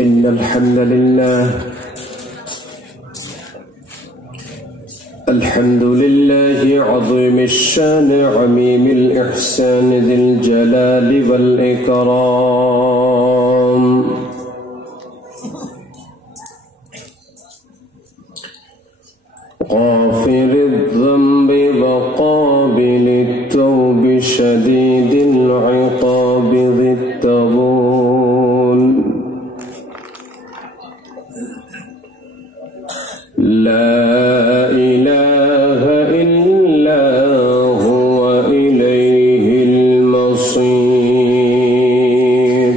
إن الحمد لله الحمد لله عظيم الشان عميم الإحسان ذي الجلال والإكرام غافر الذنب وقابل التوب شديد العقاب ذي الطول لا إله إلا هو إليه المصير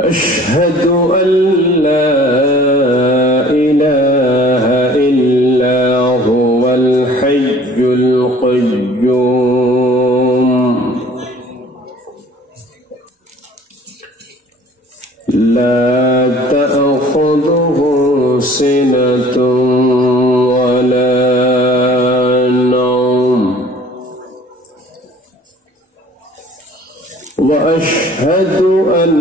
أشهد أن لا إله إلا هو الحي القيوم لا تأخذه سنة ولا نوم وأشهد أن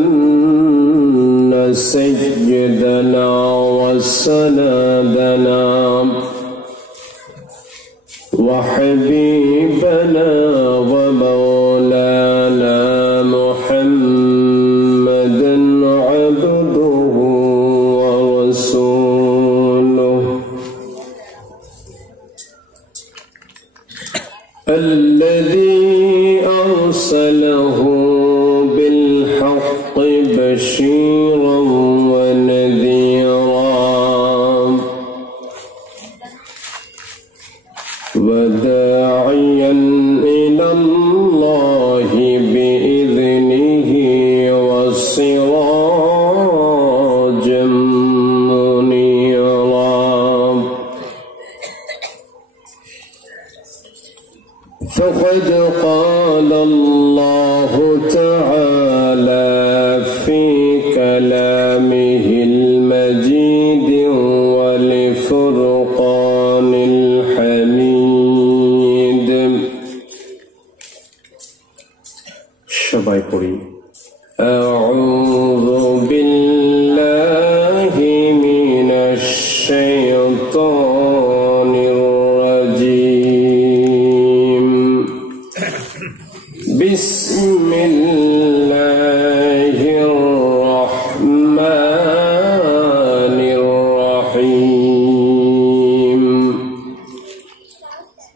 سيدنا وسندنا وحبيبنا ومولانا محمدا عبده ورسوله الذي أرسله بالحق بشيرا ونذيرا وداعيا إلى الله بإذنه وسراجا منيرا فقد قال الله تعالى في كلامه المجيد والفرقان الحميد সবাই পড়ি أعوذ بالله من الشيطان الرجيم بسم الله الرحمن الرحيم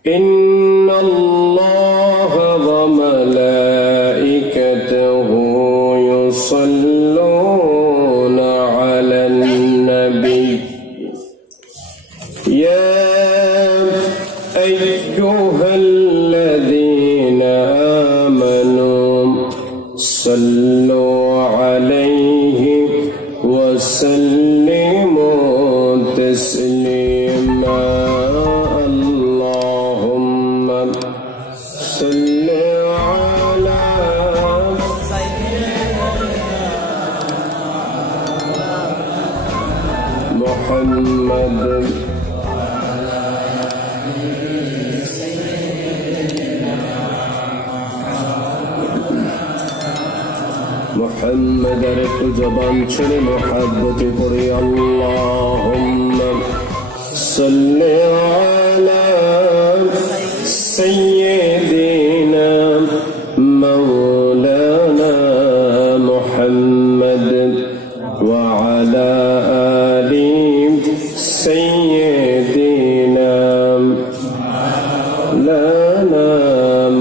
إن الله وملائكته يصلون على النبي يا أيها الذين آمنوا صلوا عليه وسلموا تسليما اللهم صل على محمد محمد رفت زبان چھڑے محبت پڑی اللهم صل على سيدنا مولانا محمد وعلى آل سيدنا مولانا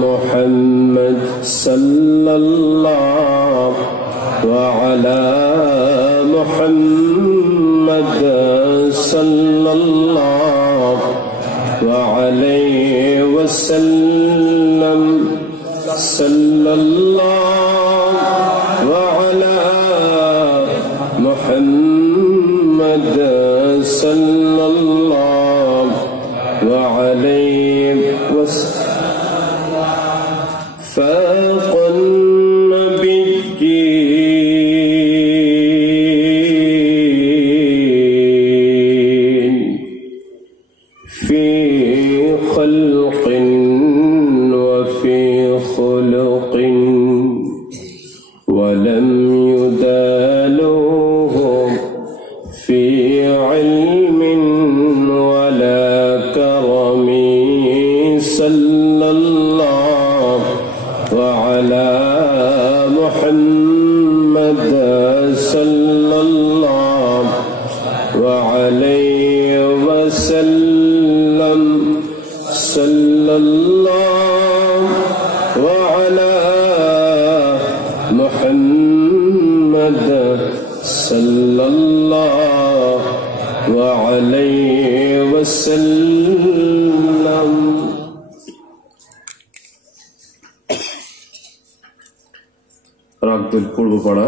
محمد صلى الله وعلى محمد صلى الله وعليه وسلم صلى الله وعلى محمد صلى الله وعليه وسلم فاق النبيين في خلق وفي خلق خلق ولم يدانوه في علم ولا كرم صلى الله على محمد صلى الله عليه وسلم صلى الله على محمد صلى الله عليه وسلم রাগদুল পূর্বপাড়া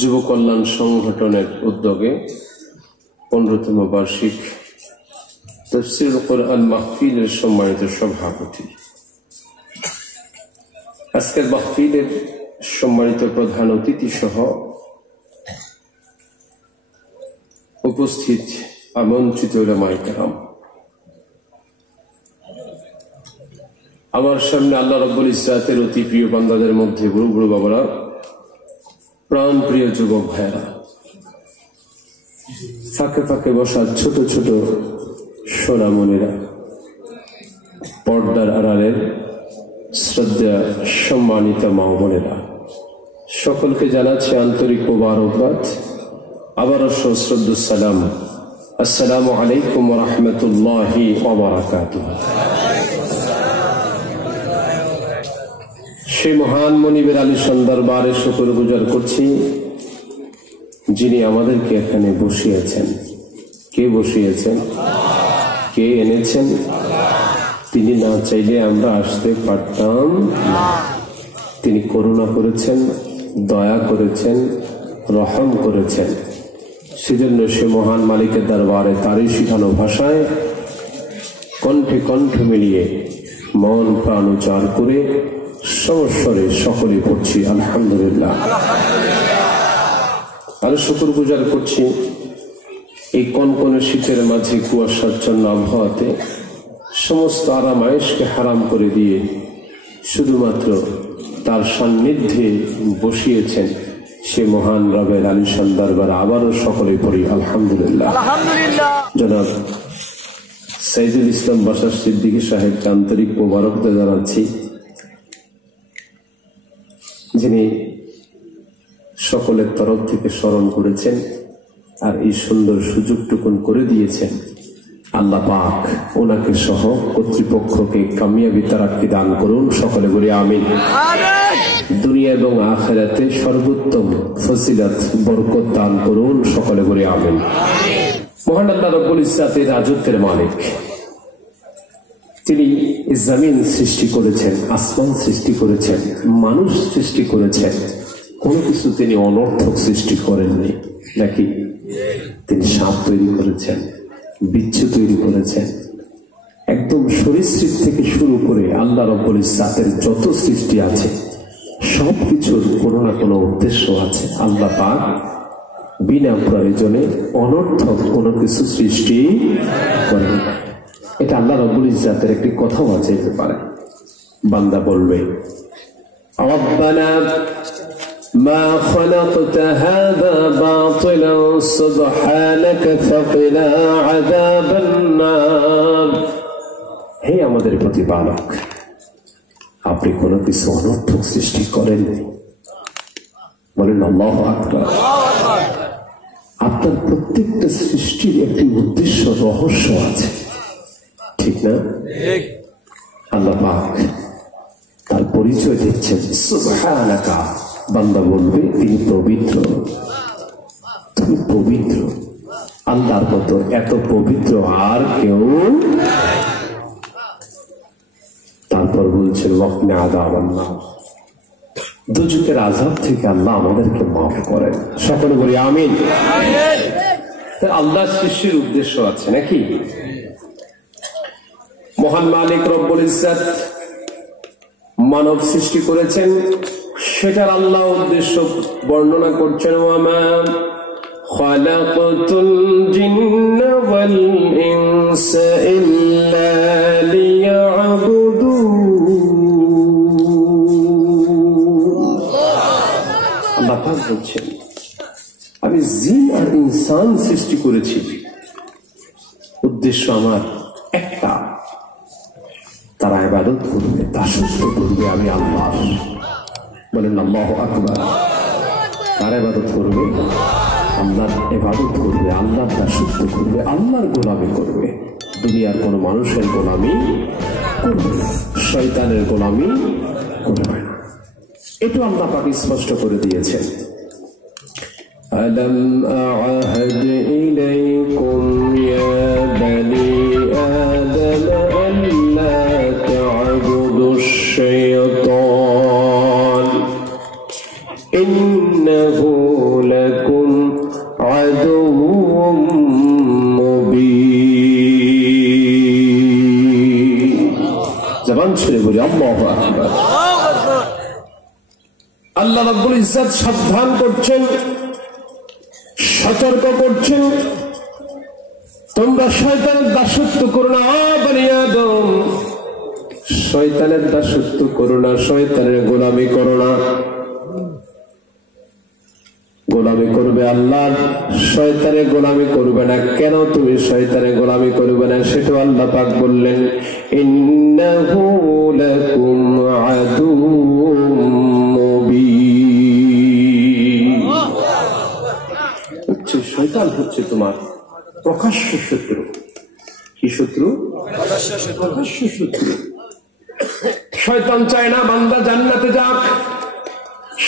যুব কল্যাণ সংগঠনের উদ্যোগে 15তম বার্ষিক তাফসীরুল কুরআন মাহফিলের সম্মানিত সভাপতি, আজকের মাহফিলের সম্মানিত প্রধান অতিথি সহ উপস্থিত আমন্ত্রিত উলামায়ে কেরাম, আমার সামনে আল্লাহ রাব্বুল ইজ্জাতের অতি প্রিয় বান্দাদের মধ্যে বুড়ো বুড়ো বাবারা, প্রাণ প্রিয় যুবক ভাইরা, ফাঁকে ফাঁকে বসা ছোট ছোট সোনামণিরা, পর্দার আড়ালের শ্রদ্ধা সম্মানিত মা বোনেরা, সকলকে জানাচ্ছি আন্তরিক মোবারকবাদ, আবারও সশ্রদ্ধ সালাম। আসসালামু আলাইকুম ওয়া রাহমাতুল্লাহি ওয়া বারাকাতুহু। সেই মহান মনিবের আলিশান দরবারে শুকর গুজার করছি, যিনি আমাদেরকে এখানে বসিয়েছেন। কে বসিয়েছেন? কে এনেছেন? তিনি না চাইলে আমরা আসতে পারতাম না। তিনি করুণা করেছেন, দয়া করেছেন, রহম করেছেন। সেজন্য সে মহান মালিকের দরবারে তারই শিখানো ভাষায় কণ্ঠে কণ্ঠ মিলিয়ে মন প্রাণ উচ্চার করে সমস্বরে সকলে পড়ছি আলহামদুলিল্লাহ। আর শুকর গুজার করছি এই কনকনে শীতের মাঝে কুয়াশাচ্ছন্ন আবহাওয়াতে সমস্ত আরামায়েশকে হারাম করে দিয়ে শুধুমাত্র তার সান্নিধ্যে বসিয়েছেন সে মহান রবের আলিশান দরবারে আবারও সকলে পড়ি আলহামদুলিল্লাহ। জনাব সাইদুল ইসলাম বাশার সিদ্দিকী সাহেবকে আন্তরিক মোবারকবাদ জানাচ্ছি, যিনি সকলের তরফ থেকে স্মরণ করেছেন আর এই সুন্দর সুযোগটুকুন করে দিয়েছেন। আল্লাহ পাক ওনাকে সহ কর্তৃপক্ষকে কামিয়াবি তারাক্কি দান করুন, সকলে বলি আমিন। দুনিয়া এবং আখিরাতে সর্বোত্তম ফজিলত বরকত দান করুন, সকলে বলি আমিন। মহান আল্লাহ রাব্বুল ইজ্জাতের রাজত্বের মালিক, তিনি জমিন সৃষ্টি করেছেন, আসমান সৃষ্টি করেছেন, মানুষ সৃষ্টি করেছেন। কোন কিছু তিনি অনর্থক সৃষ্টি করেননি নাকি? তিনি সাপ তৈরি করেছেন, বিচ্ছু তৈরি করেছেন, একদম সরীসৃপ থেকে শুরু করে আল্লাহ রাব্বুল ইজ্জাতের যত সৃষ্টি আছে সবকিছুর কোনো না কোনো উদ্দেশ্য আছে। আল্লাহ পাক বিনা প্রয়োজনে অনর্থক কোনো কিছু সৃষ্টি করেন। এটা আল্লাহ রাব্বুল ইজ্জাতের একটি কথাও আছে, যেতে পারে বান্দা বলবে রব্বানা মা খালাকতা হাযা বাতিলান সুবহানাকা ফাকিনা আযাবান নার। হে আমাদের প্রতিপালক, আপনি কোনো কিছু অনর্থক সৃষ্টি করেননি। বলেন আল্লাহু আকবার। আপনার প্রত্যেকটা সৃষ্টির একটি উদ্দেশ্য, রহস্য আছে, ঠিক না? আল্লাহ পাক তার পরিচয় দিচ্ছেন সুবহানাকা। বান্দা বলবে তিনি পবিত্র, তুমি পবিত্র। আল্লাহর মতো এত পবিত্র আর কেউ। তারপর বলছেন ওয়াকনা আযাবান নার, দুজকের আযাব থেকে আল্লাহ আমাদেরকে মাফ করেন, সকলে বলি আমিন। আল্লাহ সৃষ্টির উদ্দেশ্য আছে নাকি? মহান মালিক রব্বুল ইজ্জাত মানব সৃষ্টি করেছেন, সেটার আল্লাহ উদ্দেশ্য বর্ণনা করছেন। ওয়ামা খালাকতুল জিন্না ওয়াল ইনসা ইল্লা লিয়াবুদুন। আল্লাহ বলছেন আমি জিন আর ইনসান সৃষ্টি করেছি, উদ্দেশ্য আমার একটা, তারা ইবাদত করবে, দাসত্ব করবে আমি আল্লাহ। বলেন আল্লাহু আকবার। কার ইবাদত করবে? আল্লাহর ইবাদত করবে, আল্লাহর দাসত্ব করবে, আল্লাহর গোলামি করবে। দুনিয়ার কোন মানুষের গোলামি করবে না, শয়তানের গোলামি করবে না। এটা আল্লাহ পাক স্পষ্ট করে দিয়েছেন। আলম আ'হাদ ইলাইকুম ইয়া বনি আদম আল্লা তা'বুদুশ শাইতান ইন্নাহু লাকুম আদুউম মুবিন। জবান ছেড়ে বলি আল্লাহু আকবার। আল্লাহ রাব্বুল ইজ্জত সাবধান করছেন, সতর্ক করছেন, তোমরা শয়তানের দাসত্ব করো না, বনি আদম, শয়তানের দাসত্ব করো না, শয়তানের গোলামি করো না। গোলামি করবে আল্লাহর, শয়তানের গোলামি করবে না। কেন তুমি শয়তানের গোলামি করবে না সেটা আল্লাহ পাক বললেন, ইন্নাহু লাকুম আদুউম মুবিন। শয়তান হচ্ছে তোমার প্রকাশ্য শত্রু। কি শত্রু? প্রকাশ্য শত্রু। শয়তান চায় না বান্দা জান্নাতে যাক,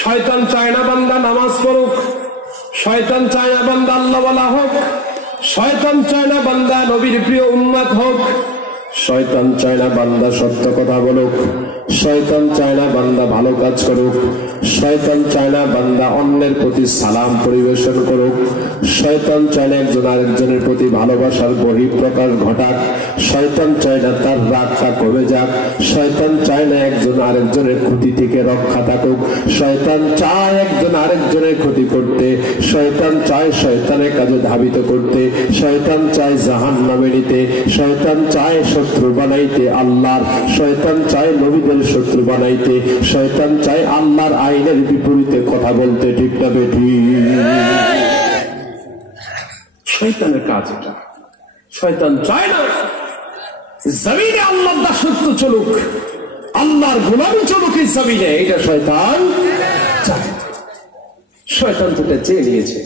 শয়তান চায় না বান্দা নামাজ পড়ুক, শয়তান চায় না বান্দা আল্লাহওয়ালা হোক, শয়তান চায় না বান্দা নবীর প্রিয় উম্মত হোক, শয়তান চায় না বান্দা সত্য কথা বলুক, শয়তান চায় না বান্দা ভালো কাজ করুক, শয়তান চায় না বান্দা অন্যের প্রতি সালাম পরিবেশন করুক, শয়তান চায় না একজন আরেকজনের প্রতি ভালোবাসার বহিঃপ্রকাশ ঘটাক, শয়তান চায় না তার রাগটা কমে যাক, শয়তান চায় না একজন আরেকজনের ক্ষতি থেকে রক্ষা থাকুক, শয়তান চায় একজন আরেকজনের ক্ষতি করতে, শয়তান চায় শয়তানের কাজে ধাবিত করতে, শয়তান চায় জাহান্নামে নিতে, শয়তান চায় শত্রু বানাইতে আল্লাহর, শয়তান চায় নবীদের শত্রু বানাইতে, শয়তান চায় আল্লাহর আইনের বিপরীতে কথা বলতে। ঠিক না বেঠিক? শয়তানের কাজ এটা। শয়তান চায় না জমিনে আল্লাহর দাসত্ব চলুক, আল্লাহর গোলামি চলুক এই জমিনে, এটা শয়তান চায়। শয়তান তো চেয়ে নিয়েছে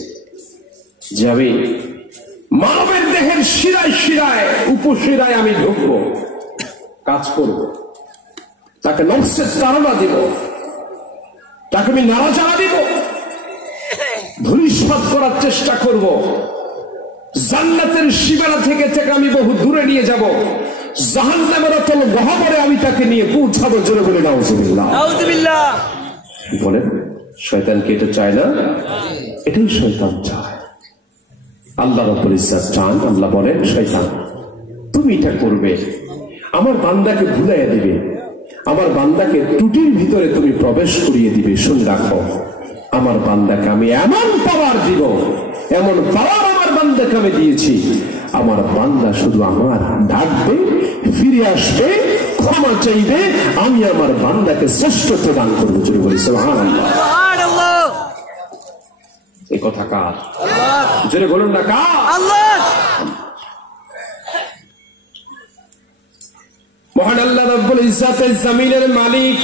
যে আমি মানবের দেহের শিরায় শিরায় উপশিরায় আমি ঢুকবো, কাজ করব, তাকে নফসের তাড়না দিব, তাকে আমি নাড়াচাড়া দিব, ধূলিসাৎ করার চেষ্টা করব, জান্নাতের সীমানা থেকে আমি বহু দূরে নিয়ে যাব, জাহান্নামের অতল গহ্বরে আমি তাকে নিয়ে পৌঁছাবো। জোরে বলে নাউজুবিল্লাহ। বলেন শয়তান কি এটা চায় না? এটাই শয়তান চায়। আল্লাহ রাব্বুল ইজ্জত চান, আল্লাহ বলেন শয়তান তুমি এটা করবে, আমার বান্দাকে ভুলাইয়া দিবে, আমার বান্দাকে ত্রুটির ভিতরে তুমি প্রবেশ করিয়ে দিবে। শুনে রাখো, আমার বান্দাকে আমি এমন পাওয়ার দিব, এমন পাওয়ার আমার বান্দাকে আমি দিয়েছি, আমার বান্দা শুধু আমার ডাকবে, ফিরে আসবে, ক্ষমা চাইবে, আমি আমার বান্দাকে শ্রেষ্ঠত্ব দান করবো। যদি বলি সুবহানাল্লাহ। এই কথা কার? জোরে বলুন না কার? আল্লাহ। মহান আল্লাহ রাব্বুল ইজ্জতের জমিনের মালিক।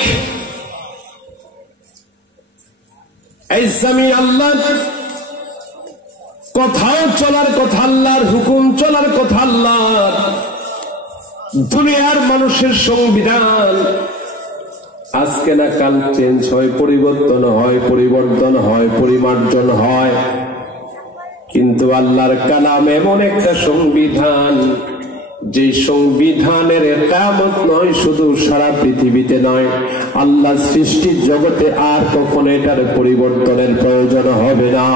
এই জমিন আল্লাহ, কোথাও চলার কথা আল্লাহর, হুকুম চলার কথা আল্লাহর। দুনিয়ার মানুষের সংবিধান আজকে না কাল চেঞ্জ হয়, পরিবর্তন হয়, পরিবর্তন হয়, পরিমার্জন হয়, কিন্তু আল্লাহর কালাম এমন একটা সংবিধান, যে সংবিধানের কিয়ামত নয় শুধু সারা পৃথিবীতে নয়, আল্লাহ সৃষ্টির জগতে আর কখনো এটার পরিবর্তনের প্রয়োজন হবে না।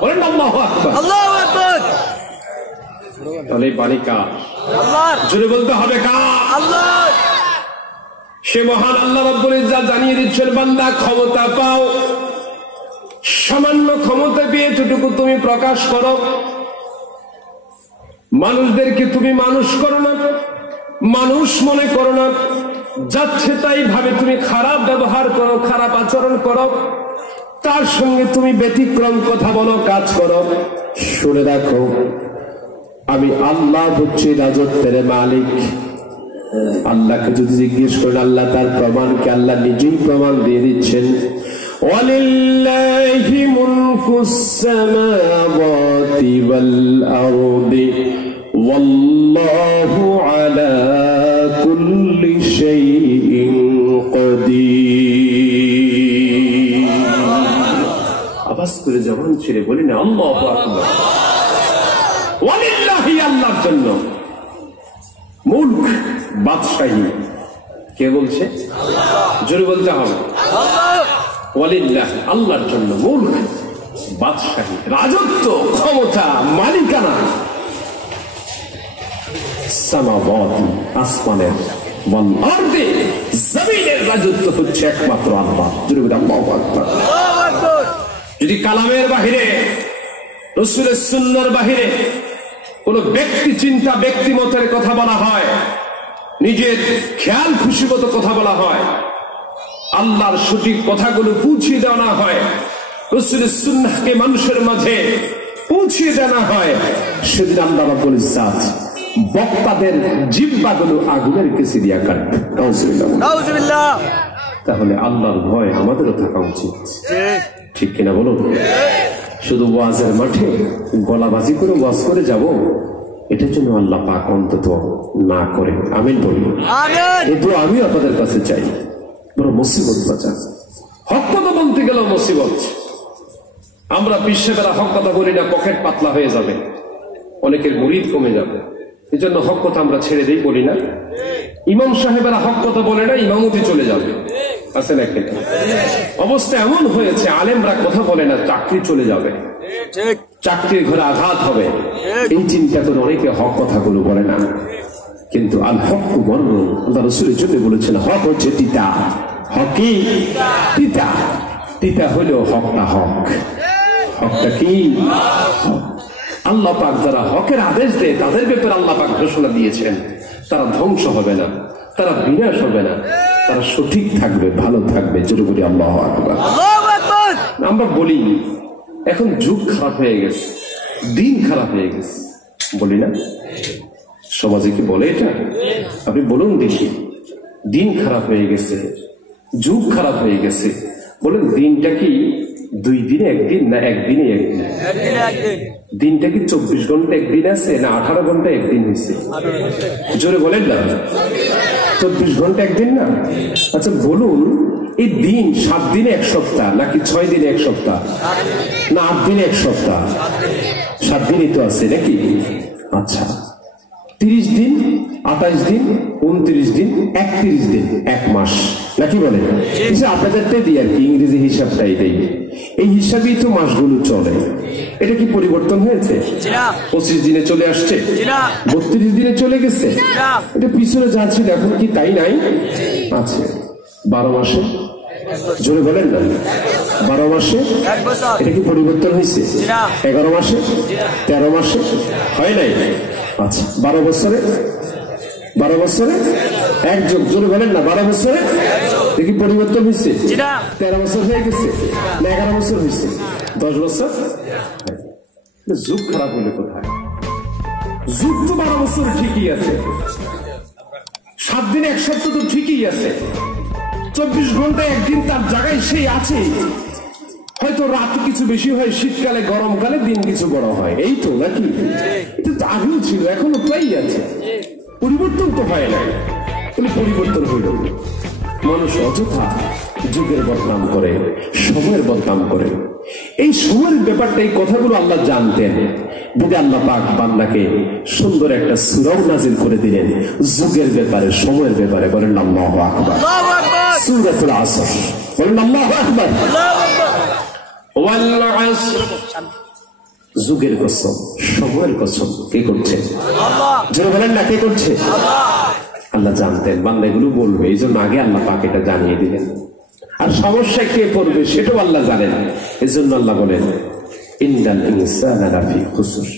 বলেন আল্লাহু আকবার। আল্লাহু আকবার। তাহলে বালিকা আল্লাহর, জোরে বলতে হবে কার? আল্লাহ। সে মহান আল্লাহ রাব্বুল ইজ্জত জানিয়ে দিচ্ছেন, বান্দা ক্ষমতা পাও, সামান্য ক্ষমতা পেয়ে এতটুকু তুমি প্রকাশ করো, মানুষদেরকে তুমি মানুষ করো না, মানুষ মনে করো না, যাচ্ছে তাই ভাবে তুমি খারাপ ব্যবহার করো, খারাপ আচরণ করো, তার সঙ্গে তুমি ব্যতিক্রম কথা বলো, কাজ করো। শুনে রাখো, আমি আল্লাহ হচ্ছে রাজত্বের মালিক। আল্লাহকে যদি জিজ্ঞেস করেন আল্লাহ তার প্রমাণকে, আল্লাহ নিজেই প্রমাণ দিয়ে দিচ্ছেন, ওয়ালিল্লাহি মুলকুস সামাওয়াতি ওয়াল আরদি ওয়াল্লাহু আলা কুল্লি শাইইন কাদির। আওয়াজ করে জবান ছেড়ে বলি না আল্লাহু আকবার। ওয়ালিল্লাহি, আল্লাহর জন্য মুলক, বাদশাহী। কে বলছে? জোরে বলতে হবে। ওয়ালিল্লাহ, আল্লাহর জন্য মুলক, বাদশাহী, রাজত্ব, ক্ষমতা, মালিকানা। সামাওয়াতি, আসমানের, ওয়াল আরদি, জমিনের রাজত্ব হচ্ছে একমাত্র আল্লাহ। জোরে বলে আল্লাহু আকবার। যদি কালামের বাহিরে, রাসূলের সুন্নাহর বাহিরে কোন ব্যক্তি চিন্তা, ব্যক্তিমতের কথা বলা হয়, নিজের খেয়াল খুশিমতো কথা বলা হয়, আল্লাহর সঠিক কথাগুলো পৌঁছিয়ে দেওয়া হয়, রাসূলের সুন্নাহকে মানুষের মাঝে পৌঁছিয়ে দেওয়া হয়, সেদিন আল্লাহ রাব্বুল ইজ্জাত বক্তাদের জিহ্বাগুলো আগুনের কেসি দিয়া কাটবে। নাউজুবিল্লাহ। তাহলে আল্লাহর ভয় আমাদেরও থাকা উচিত, ঠিক কিনা বলুন? শুধু ওয়াজের মাঠে গলাবাজি করে ওয়াজ করে যাব, এটার জন্য আল্লাহ পাক অন্তত না করে। আমিন বলি। কিন্তু আমি আপনাদের কাছে চাই, বড় মুসিবত বাঁচা। হক কথা বলতে গেলেও মুসিবত। আমরা বিশ্বেবেলা হক কথা বলি না, পকেট পাতলা হয়ে যাবে, অনেকের মুরিদ কমে যাবে। এই জন্য হক কথা আমরা ছেড়ে দিই, বলি না। ইমাম সাহেবেরা হক কথা বলে না, ইমামতি চলে যাবে। আছে না? অবস্থা এমন হয়েছে, আলেমরা কথা বলে না, চাকরি চলে যাবে, চাকরির ঘরে আঘাত হবে। এই চিন্তা করে অনেকে হক কথাগুলো বলে না। কিন্তু আল হক বর্ণ, আল্লাহ রাসূলের জন্য বলেছেন, হক হচ্ছে তিতা। হকি তিতা, তিতা হলেও হকটা হক। হকটা কি? আল্লাহ পাক যারা হকের আদেশ দেয় তাদের ব্যাপারে আল্লাহ পাক ঘোষণা দিয়েছেন, তারা ধ্বংস হবে না, তারা বিনাশ হবে না, তারা সঠিক থাকবে, ভালো থাকবে। জোরে বলি আল্লাহু আকবার। আমরা বলি এখন যুগ খারাপ হয়ে গেছে, দিন খারাপ হয়ে গেছে, বলি না? সমাজে কি বলে এটা? আপনি বলুন দেখি। দিন খারাপ হয়ে গেছে, যুগ খারাপ হয়ে গেছে। বলুন, দিনটা কি 2 দিনে একদিন, না একদিনে একদিন? দিনটা কি 24 ঘন্টা একদিন আছে, না 18 ঘন্টা একদিন হয়েছে? জোরে বলেন না। 24 ঘন্টা একদিন না? আচ্ছা বলুন, এই দিন 7 দিনে 1 সপ্তাহ, নাকি 6 দিনে 1 সপ্তাহ, না 8 দিনে 1 সপ্তাহ? 7 দিনই তো আছে নাকি? আচ্ছা, 30 দিন, 28 দিন, 29 দিন, 31 দিন, 1 মাস, নাকি বলে? আপনাদেরটাই দিই আর কি, ইংরেজি হিসাবটাই দেই। এই হিসাবেই তো মাসগুলো চলে। এটা কি পরিবর্তন হয়েছে? 25 দিনে চলে আসছে, 32 দিনে চলে গেছে। এটা পিছনে যা ছিল এখন কি তাই নাই? আছে। 12 মাসে, জোরে বলেন না, 12 মাসে এটা কি পরিবর্তন হয়েছে? 11 মাসে, 13 মাসে হয় নাই? আচ্ছা, 12 বছরে, 12 বছরে 1 যোগ, জোরে বলেন না, 12 বছরে দেখি পরিবর্তন হয়েছে? 13 বছর হয়ে গেছে, না 11 বছর হয়েছে? 10 বছর। যুগ খারাপ হলে কোথায়? যুগ তো 12 বছর ঠিকই আছে, 7 দিনে 1 সপ্তাহ তো ঠিকই আছে, 24 ঘন্টায় একদিন তার জায়গায় সেই আছে। হয়তো রাত কিছু বেশি হয়, শীতকালে, গরমকালে দিন কিছু বড় হয়, এই তো নাকি? এটা তো আগেও ছিল, এখনো প্রায় আছে, পরিবর্তন তো হয় না। পরিবর্তন হইল, মানুষ অযথা যুগের বদনাম করে, সময়ের বদনাম করে। এই সময়ের ব্যাপারটা, এই কথাগুলো আল্লাহ জানতেন, যদি আল্লাহ পাক বান্দাকে সুন্দর একটা সূরাও নাযিল করে দিলেন যুগের ব্যাপারে, সময়ের ব্যাপারে। বলেন আল্লাহু আকবার। সূরাতুল আসর, বলেন আল্লাহু আকবার। ওয়াল আসর, যুগের কসম, সময়ের কসম। কে করছে? আল্লাহ। যারা বলেন না, কে করছে? আল্লাহ। আল্লাহ জানতেন বান্দাগুলো বলবে, এই জন্য আগে আল্লাহ পাক এটা জানিয়ে দিলেন। আর সমস্যা কে পড়বে সেটাও আল্লাহ জানেন, এই জন্য আল্লাহ বলেন, ইন্নাল ইনসানা লাফি খুসর,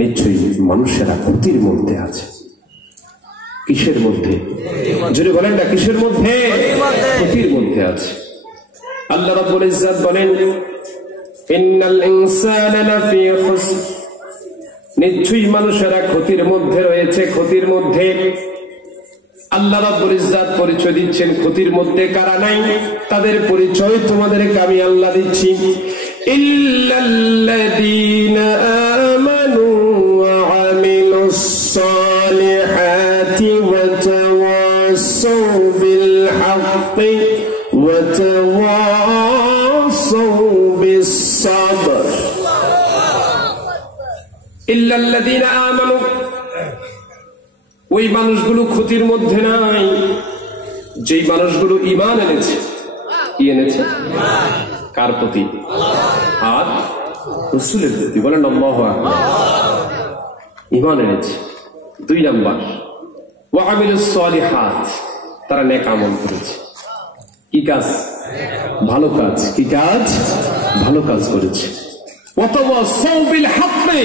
নিশ্চয়ই মানুষেরা ক্ষতির মধ্যে আছে। কিসের মধ্যে? যদি বলেন না, কিসের মধ্যে? ক্ষতির মধ্যে আছে। আল্লাহ রাব্বুল ইজ্জাত বলেন, ইন্নাল ইনসানা লাফি খুসর, নিশ্চয়ই মানুষেরা ক্ষতির মধ্যে রয়েছে, ক্ষতির মধ্যে। আল্লাহ রাব্বুল ইজ্জাত পরিচয় দিচ্ছেন ক্ষতির মধ্যে কারা নাই, তাদের পরিচয় তোমাদেরকে আমি আল্লাহ দিচ্ছি। ইল্লাল্লাযীনা আমানু ওয়া আমিলুস সালিহাতি ওয়া তাওয়াসাউ বিল হাক্কি ওয়া তাওয়াসাউ বিস সাবর। ইল্লাল্লাযীনা আমানু, ওই মানুষগুলো ক্ষতির মধ্যে নাই যেই মানুষগুলো ঈমান এনেছে। কি এনেছে? কার প্রতি? আর রাসূলের প্রতি। বলেন আল্লাহু আকবার। ঈমান এনেছে। 2 নাম্বার, ওয়া আমিলুস সালিহাত, তারা নেক আমল করেছে। কি কাজ? ভালো কাজ। কি কাজ? ভালো কাজ করেছে। ওয়া তাওয়াসাউ বিল হাক্কি,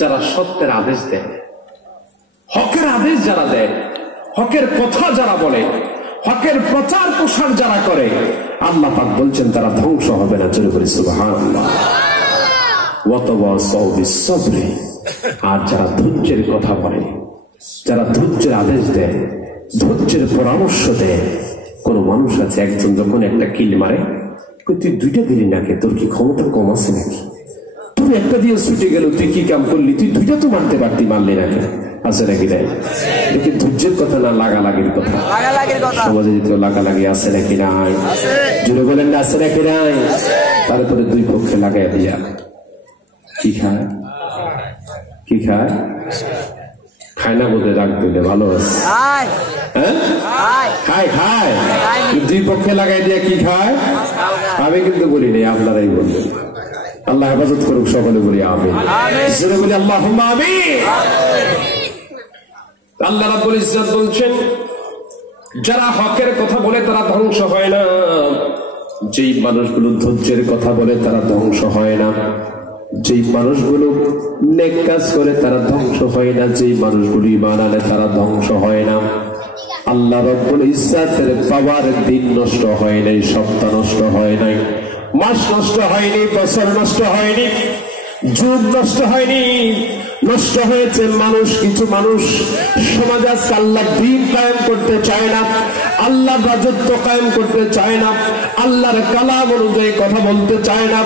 যারা সত্যের আদেশ দেয়, হকের আদেশ যারা দেয়, হকের কথা যারা বলে, হকের প্রচার প্রসার যারা করে, আল্লাহ পাক বলছেন তারা ধ্বংস হবে না। জোরে বলি সুবহানাল্লাহ। ওয়া তাওয়াসাউ বিস সাবরি, আর যারা ধৈর্যের কথা বলে, যারা ধৈর্যের আদেশ দেয়, ধৈর্যের পরামর্শ দেয়। কোন মানুষ আছে, একজন যখন একটা কিল মারে, তুই 2টা দিলি নাকি, তোর কি ক্ষমতা কম আছে নাকি? তুই একটা দিয়ে ছুটে গেল, তুই কি কাম করলি? তুই 2টা তো মারতে পারতি, মারলি নাকি? আছে নাকি? নাই। দেখি ধৈর্যের কথা না লাগালাগির কথা। সমাজে দ্বিতীয় লাগালাগি আছে নাকি? নাই। জুড়ে বলেন না, আছে নাকি? নাই। তারপরে 2 পক্ষে লাগাই দিয়া কি খায়? কি খায়? খায় না বোধে, রাগ দিলে ভালো আছে। খায় খায় 2 পক্ষে লাগাই দিয়া কি খায়? আমি কিন্তু বলিনি, আপনারাই বললেন। আল্লাহ হেফাজত করুক, সকলে বলি আমিন। বলি আল্লাহুম্মা আমিন। আল্লাহ রাব্বুল ইজ্জত বলছেন, যারা হকের কথা বলে তারা ধ্বংস হয় না। যেই মানুষগুলো ধৈর্যের কথা বলে তারা ধ্বংস হয় না। যেই মানুষগুলো নেক কাজ করে তারা ধ্বংস হয় না। যেই মানুষগুলো ঈমান আনে তারা ধ্বংস হয় না। আল্লাহ রাব্বুল ইজ্জতের পাওয়ার দিন নষ্ট হয় নাই, সপ্তাহ নষ্ট হয় নাই, মাস নষ্ট হয়নি, বছর নষ্ট হয়নি, যুগ নষ্ট হয়নি। নষ্ট হয়েছে মানুষ। কিছু মানুষ সমাজে আজকে আল্লাহ দ্বীন কায়েম করতে চায় না, আল্লাহ রাজত্ব কায়েম করতে চায় না, আল্লাহর কালাম অনুযায়ী কথা বলতে চায় না,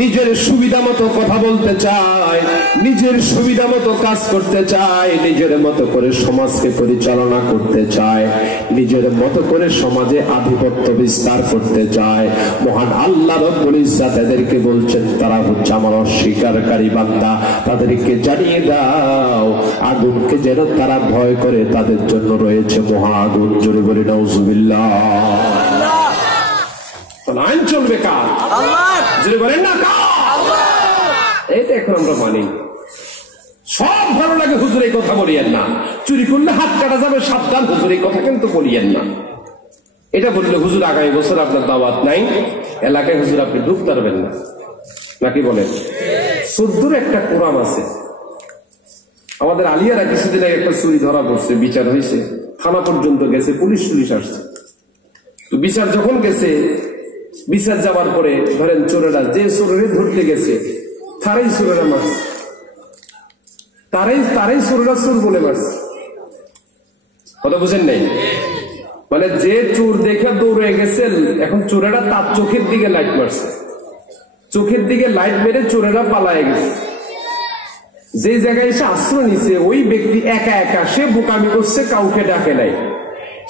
নিজের সুবিধা মতো কথা বলতে চায়, নিজের সুবিধা মতো কাজ করতে চায়, নিজের মতো করে সমাজকে পরিচালনা করতে চায়, নিজের মতো করে সমাজে আধিপত্য বিস্তার করতে চায়। মহান আল্লাহ রাব্বুল ইজ্জত এদেরকে বলছেন, তারা হচ্ছে আমার অস্বীকারী বান্দা। তাদেরকে জানিয়ে দাও, আগুনকে যেন তারা ভয় করে, তাদের জন্য রয়েছে মহা আগুন। জোরে বলি নাউজুবিল্লাহ। আইন চলবে কার? আল্লাহর। জোরে বলেন না কার? আল্লাহর। এইটা এখন আমরা মানি। সব ভালো লাগে, হুজুর এই কথা বলিয়েন না। চুরি করলে হাত কাটা যাবে, সাবধান, হুজুর এই কথা কিন্তু বলিয়েন না। এটা বললে হুজুর আগামী বছর আপনার দাওয়াত নাই, এলাকায় হুজুর আপনি ঢুকতে পারবেন না, নাকি বলেন? 14 একটা কোরআন আছে। আমাদের আলিয়ারা কিছুদিন আগে একটা চুরি ধরা পড়ছে, বিচার হয়েছে, থানা পর্যন্ত গেছে, পুলিশ আসছে। তো বিচার যখন গেছে, বিচার যাওয়ার পরে ধরেন চোরেরা, যে চোরেরে ধরতে গেছে তারাই চোরেরা মারছে, তারাই চোরেরা চোর বলে মারছে। কথা বুঝেন নাই? মানে যে চোর দেখে দৌড়ে গেছে, এখন চোরেরা তার চোখের দিকে লাইট মারছে, চোখের দিকে লাইট মেরে চোরেরা পালায় গেছে। যে জায়গায় এসে আশ্রয় নিছে, ওই ব্যক্তি একা একা, সে বোকামি করছে, কাউকে ডাকে নাই।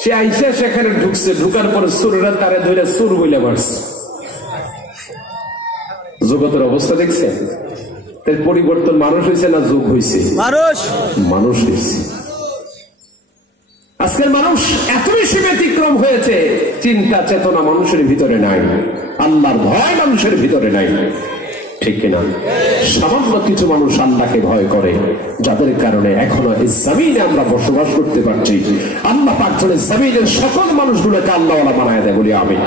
সে আইসা সেখানে ঢুকছে, ঢুকার পরে চোরেরা তারে ধরে চোর বলে মারছে। জগতের অবস্থা দেখছেন? তার পরিবর্তন মানুষ হয়েছে না যুগ হয়েছে? মানুষ হয়েছে। আজকের মানুষ এত বেশি ব্যতিক্রম হয়েছে, চিন্তা চেতনা মানুষের ভিতরে নাই, আল্লাহর ভয় মানুষের ভিতরে নাই। ঠিক কিনা? সামান্য কিছু মানুষ আল্লাহকে ভয় করে, যাদের কারণে এখনো এই জমিনে আমরা বসবাস করতে পারছি। আল্লাহ পাক যেন জমিনের সকল মানুষগুলোকে আল্লাহওয়ালা বানায় দেয়, বলি আমিন।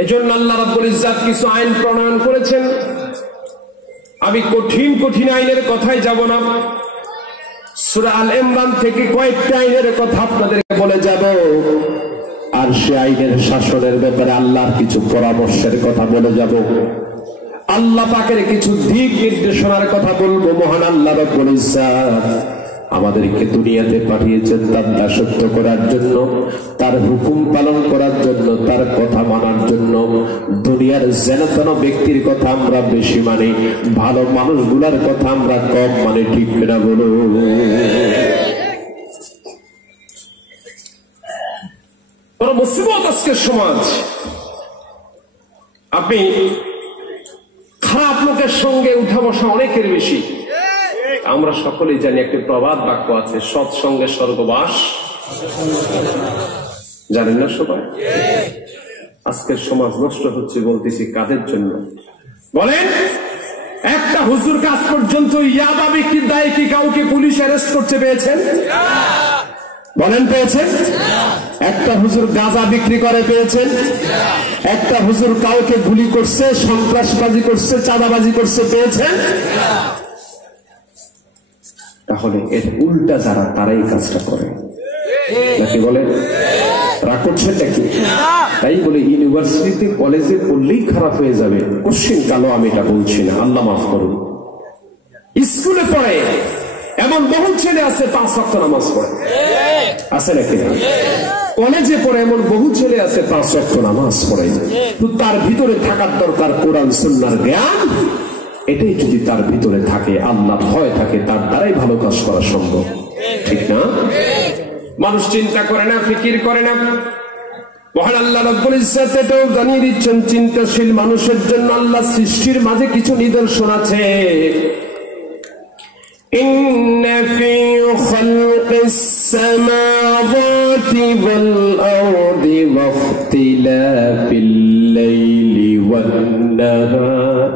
এই জন্য আল্লাহ রাব্বুল ইজ্জত কিছু আইন প্রণয়ন করেছেন। আমি কঠিন কঠিন আইনের কথায় যাব না, সূরা আল ইমরান থেকে কয়েকটা আইনের কথা আপনাদেরকে বলে যাব। সে আইনের শাসনের ব্যাপারে আল্লাহর কিছু পরামর্শের কথা বলে যাব, আল্লাহ পাকের কিছু দিক নির্দেশনার কথা বলবো। মহান আল্লাহ রব্বুল ইজ্জত আমাদেরকে দুনিয়াতে পাঠিয়েছেন তার দাসত্ব করার জন্য, তার হুকুম পালন করার জন্য, তার কথা মানার জন্য। দুনিয়ার যেন ব্যক্তির কথা আমরা বেশি মানি, ভালো মানুষগুলার কথা আমরা কম মানি, ঠিক কিনা বলো? বড় মুসিবত আজকের সমাজ। আপনি খারাপ লোকের সঙ্গে উঠা বসা অনেকের বেশি। আমরা সকলেই জানি একটি প্রবাদ বাক্য আছে, সৎসঙ্গে স্বর্গবাস। জানেন না সবাই? আজকের সমাজ নষ্ট হচ্ছে, বলতেছি কাদের জন্য বলেন? একটা হুজুর কাজ পর্যন্ত ইয়াবা বিক্রির দায়ে কি কাউকে পুলিশ অ্যারেস্ট করতে পেয়েছেন? বলেন পেয়েছেন? একটা হুজুর গাঁজা বিক্রি করে পেয়েছেন? একটা হুজুর কাউকে গুলি করছে, সন্ত্রাসবাজি করছে, চাঁদাবাজি করছে পেয়েছেন? তাহলে এর উল্টা যারা, তারাই কাজটা করে নাকি বলেন? রাগ করছেন নাকি? তাই বলে ইউনিভার্সিটিতে কলেজে পড়লেই খারাপ হয়ে যাবে কোশ্চিন কালো, আমি এটা বলছি না, আল্লাহ মাফ করুন। স্কুলে পড়ে এমন বহু ছেলে আছে 5 ওয়াক্ত নামাজ পড়ে, আছে নাকি? কলেজে পড়ে এমন বহু ছেলে আছে 5 ওয়াক্ত নামাজ পড়ে, তো তার ভিতরে থাকার দরকার কোরআন সুন্নাহর জ্ঞান। এটাই যদি তার ভিতরে থাকে, আল্লাহ ভয় থাকে, তার দ্বারাই ভালো কাজ করা সম্ভব, ঠিক না? মানুষ চিন্তা করে না, ফিকির করে না। মহান আল্লাহ রাব্বুল ইজ্জত এটাও জানিয়ে দিচ্ছেন, চিন্তাশীল মানুষের জন্য আল্লাহ সৃষ্টির মাঝে কিছু নিদর্শন আছে। ইন্না ফি খালকিস সামাওয়াতি ওয়াল আরদি ওয়া ইখতিলাফিল লাইলি ওয়ান নাহার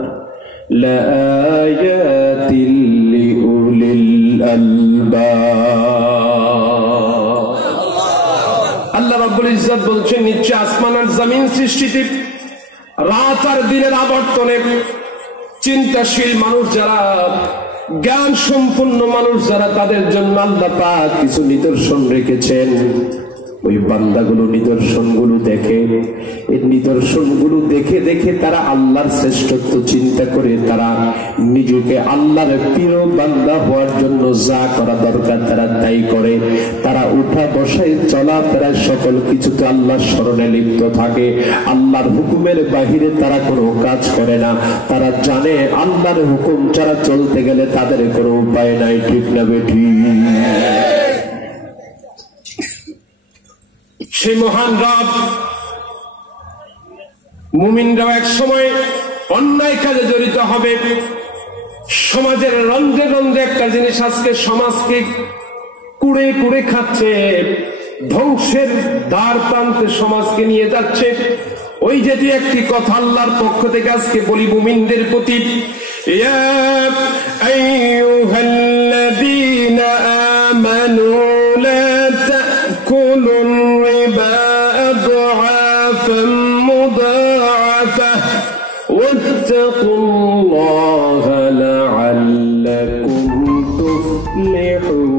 লাআয়াতিল লিউলিল আলবাব। আল্লাহ রাব্বুল ইজ্জত বলছেন, নিশ্চয় আসমান আর জমিন সৃষ্টিতে, রাত আর দিনের আবর্তনে চিন্তাশীল মানুষ যারা, জ্ঞান সম্পন্ন মানুষ যারা, তাদের জন্য আল্লাহ পাক কিছু নিদর্শন রেখেছেন। ওই বান্দাগুলো নিদর্শনগুলো দেখে, এই নিদর্শনগুলো দেখে দেখে তারা আল্লাহর শ্রেষ্ঠত্ব চিন্তা করে, তারা নিজেকে আল্লাহর প্রিয় বান্দা হওয়ার জন্য যা করা দরকার তারা তাই করে। তারা উঠা বসায় চলা তারা সকল কিছুতে আল্লাহর স্মরণে লিপ্ত থাকে। আল্লাহর হুকুমের বাহিরে তারা কোনো কাজ করে না। তারা জানে আল্লাহর হুকুম ছাড়া চলতে গেলে তাদের কোনো উপায় নাই, ঠিক না বেঠি? সেই মহান রব, মুমিনরাও এক সময় অন্যায় কাজে জড়িত হবে। সমাজের রন্ধ্রে রন্ধ্রে একটা জিনিস আজকে সমাজকে কুড়ে কুড়ে খাচ্ছে, ধ্বংসের দ্বার প্রান্তে সমাজকে নিয়ে যাচ্ছে। ওই যেটি একটি কথা আল্লাহর পক্ষ থেকে আজকে বলি মুমিনদের প্রতি, ইয়া আইয়ুহাল্লাযীনা আমানু লা তাকুলুন রিবা আদআফাম মুদাআফা ওয়াত্তাকুল্লাহা লাআল্লাকুম তুফলিহুন।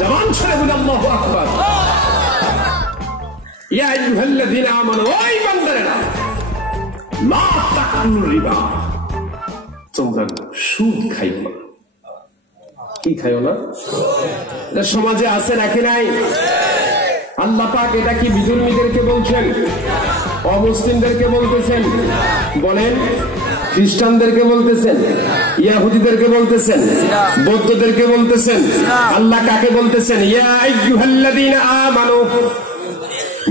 জবান ছেড়ে বলি আল্লাহু আকবার। ইয়া আইয়ুহাল্লাযীনা আমানু, ওই বান্দারা, লা তাকুলু রিবা, তোমরা সুদ খাইও না। কি খাইও না? সমাজে আছে নাকি নাই? আল্লাহ পাক এটা কি বিধর্মীদেরকে বলছেন? অমুসলিমদেরকে বলতেছেন? বলেন, খ্রিস্টানদেরকে বলতেছেন? ইহুদিদেরকে বলতেছেন? বৌদ্ধদেরকে বলতেছেন? আল্লাহ কাকে বলতেছেন? ইয়া আইয়ুহাল্লাযীনা আমানু,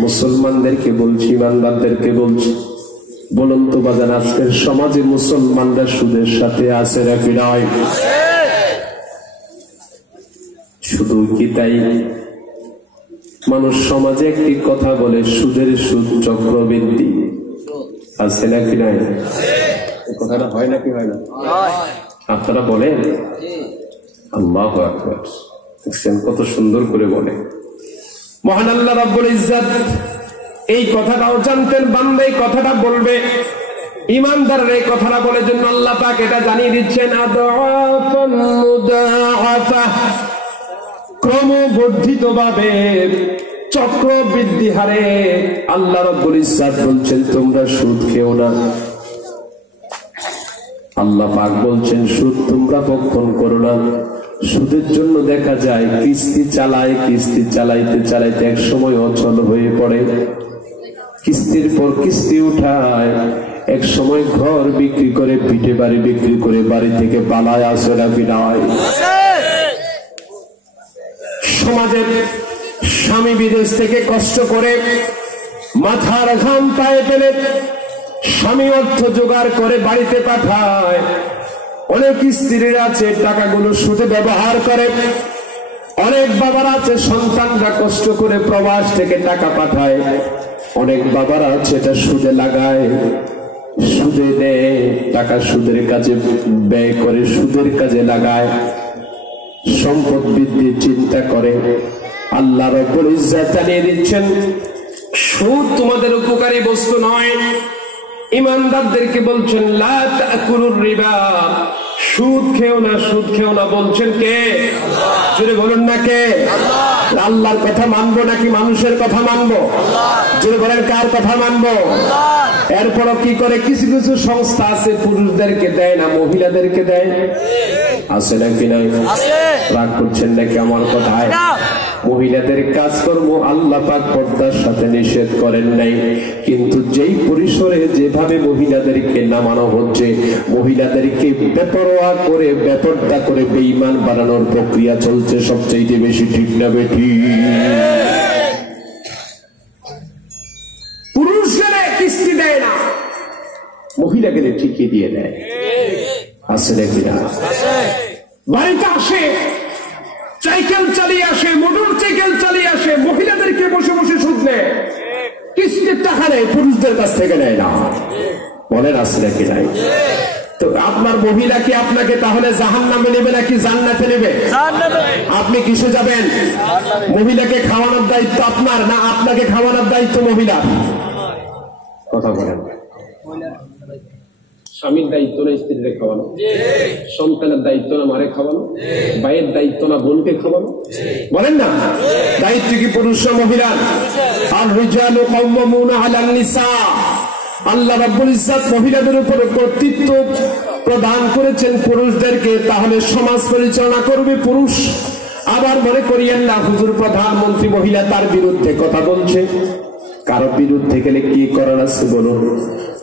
মুসলমানদেরকে বলছি, ইমানদারদেরকে বলছি। বলুন তো বাজান, আজকের সমাজে মুসলমানরা সুদের সাথে আছে নাকি নয়? শুধু কি তাই? মানুষ সমাজে একটি কথা বলে, সুদের সুদ চক্রবৃদ্ধি, আছে নাকি নাই? কথাটা হয় নাকি হয় না? আপনারা বলেন? আল্লাহু আকবার। দেখছেন কত সুন্দর করে বলে। মহান আল্লাহ রাব্বুল ইজ্জত এই কথাটাও জানতেন, বান্দা এই কথাটা বলবে, ইমানদাররা এই কথাটা বলে জন্য আল্লাহ পাক এটা জানিয়ে দিচ্ছেন, আদআফান মুদাআফা, ক্রমবর্ধিতভাবে চক্রবৃদ্ধি হারে আল্লাহ রাব্বুল ইজ্জত বলছেন তোমরা সুদ খেও না। আল্লাহ পাক বলছেন সুদ তোমরা ভক্ষণ করো না। সুদের জন্য দেখা যায় কিস্তি চালাইতে চালাইতে এক সময় অচল হয়ে পড়ে, কিস্তির পর কিস্তি উঠায়, এক সময় ঘর বিক্রি করে, ভিটে বাড়ি বিক্রি করে বাড়ি থেকে পালায় আসে না বিনায়। সমাজের স্বামী বিদেশ থেকে কষ্ট করে মাথার ঘাম পায়ে ফেলে স্বামী অর্থ জোগাড় করে বাড়িতে পাঠায়। অনেক স্ত্রীরা আছে টাকাগুলো সুদে ব্যবহার করে। অনেক বাবারা আছে সন্তানরা কষ্ট করে প্রবাস থেকে টাকা পাঠায়। অনেক বাবারা আছে এটা সুদে লাগায়, সুদে নেয় টাকা, সুদের কাজে ব্যয় করে, সুদের কাজে লাগায়, সম্পদ বৃদ্ধির চিন্তা করে। আল্লাহ রাব্বুল ইজ্জত জানিয়ে দিচ্ছেন সুদ তোমাদের উপকারী বস্তু নয়। ইমানদারদেরকে বলছেন লা তাকুলুর রিবা, সুদ খেও না, সুদ খেও না বলছেন কে? জোরে বলুন না কে? আল্লাহর কথা মানবো নাকি মানুষের কথা মানবো? জোরে বলেন কার কথা মানবো? এরপরও কি করে কিছু কিছু সংস্থা আছে পুরুষদেরকে দেয় না, মহিলাদেরকে দেয়। আছে নাকি নাই? রাগ করছেন নাকি আমার কথায়? মহিলাদের কাজকর্ম আল্লাহ পাক পর্দার সাথে নিষেধ করেন নাই, কিন্তু যেই পরিসরে যেভাবে মহিলাদেরকে নামানো হচ্ছে, মহিলাদেরকে বেপরোয়া করে বেপরদা করে বেঈমান বানানোর প্রক্রিয়া চলছে সবচেয়ে বেশি। ঠিক না বেঠি? পুরুষরা কিস্তি দেয় না, মহিলাকে ঠিকই দিয়ে দেয়। আছে নাকি না? বাড়িতে আসে সাইকেল চালিয়ে আসে, মোটর সাইকেল চালিয়ে আসে, মহিলাদেরকে বসে বসে সুদ নেয়, কিস্তির টাকা নেয়, পুরুষদের কাছ থেকে নেয় না। বলেন আছে নাকি নাই? তো আপনার মহিলা কি আপনাকে তাহলে জাহান্নামে নেবে নাকি জান্নাতে নেবে? আপনি কিসে যাবেন? মহিলাকে খাওয়ানোর দায়িত্ব আপনার না আপনাকে খাওয়ানোর দায়িত্ব মহিলা? কথা বলেন। স্বামীর দায়িত্ব না স্ত্রীকে খাওয়ানো? সন্তানের দায়িত্ব না মারে খাওয়ানো? ভাইয়ের দায়িত্ব না বোনকে খাওয়ানো? বলেন না, দায়িত্ব কি পুরুষ না মহিলার? আর রিজালু কাওয়ামুনা আলান নিসা, আল্লাহ রাব্বুল ইজ্জত মহিলাদের উপর কর্তৃত্ব প্রদান করেছেন পুরুষদেরকে, তাহলে সমাজ পরিচালনা করবে পুরুষ। আবার মনে করিয়েন না হুজুর প্রধানমন্ত্রী মহিলা, তার বিরুদ্ধে কথা বলছে। কারো বিরুদ্ধে গেলে কি করার আছে বলুন?